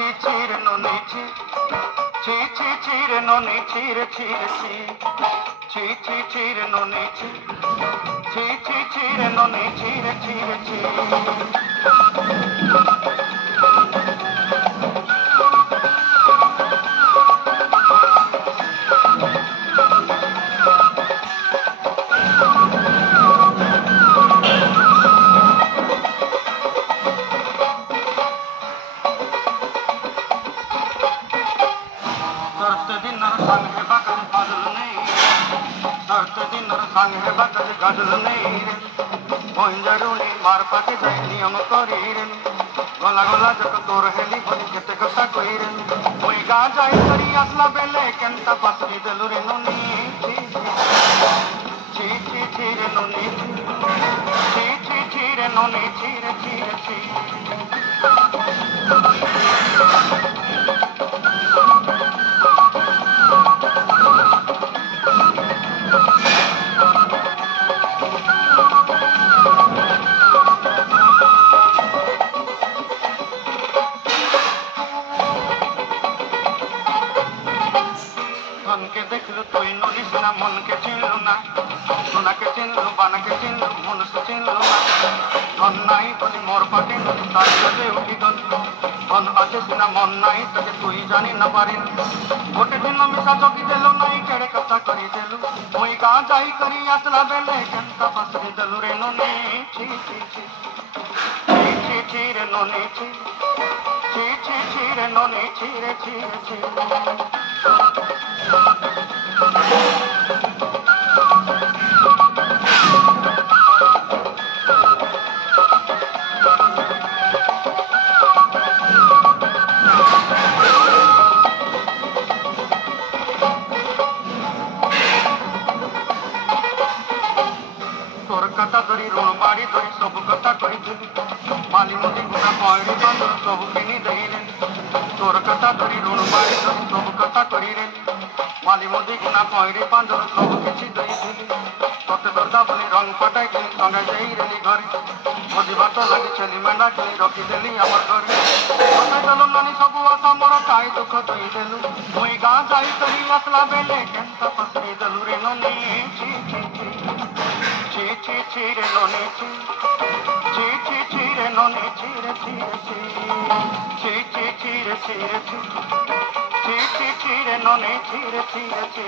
ছিরে ননি ছি ছি ছি ছিরে ননি ছিরে ছিরে ছি ছি ছি ছিরে ননি ছি ছি ছি ছিরে ননি ছিরে ছিরে ছি संगे बगल बदल नहीं धरते दिन संगे बगल गदल नहीं भंजरुनी मार पाके जाए नियम करीरेन गला गला जक तोर हेली बनी केते कथा कइरेन ओई गा जाए करी असला बेले केंता पासरी देलु रे नुनी ची ची ची रे नुनी ची ची ची रे नुनी ची रे ची रे ची धन के देखलु तुई नलिस ना मन के चिनलु ना सोना के चिनलु बाना के चिनलु मनुष्य चिनलु ना धन नाई बनी मोर पाटे नदी तार चले उठी गल धन आछे सिना मन नाई तके तुई जानी ना पारिल गोटे दिन मिसा जगी देलु नाई केड़े कथा करी देलु मुई गा जाई करी आसला बेले केंता पासरी देलु रे ननी छी छी छी छी छी छी रे ननी छी छी छी छी रे ननी छी रे छी रे छी तोर कथा धरी ऋण बाड़ी धरी सब कथा कही माली मुदी गुना पड़ी बंद सब किनी दहीरे तोर कथा धरी ऋण बाड़ी धरी सब कथा कही रे माली मुदी गुना पड़ी बंद सब किसी दही तोते दर्दा बनी रंग पटाई के संगे जाई रेली घरे मोदी भात लगी छेली मेंढा किनी रखी देली आमर घरे तोते देलु नानी सब आशा मोर काई दुख दई देलु मुई गा जाई करी असला बेले केंता पसरी देलु रे ननी ची ची ची ची ची ची रे ननी ची ची ची ची रे ननी ची रे ची रे ची ची ची ची रे ची रे ची ची ची ची रे ननी ची रे ची रे ची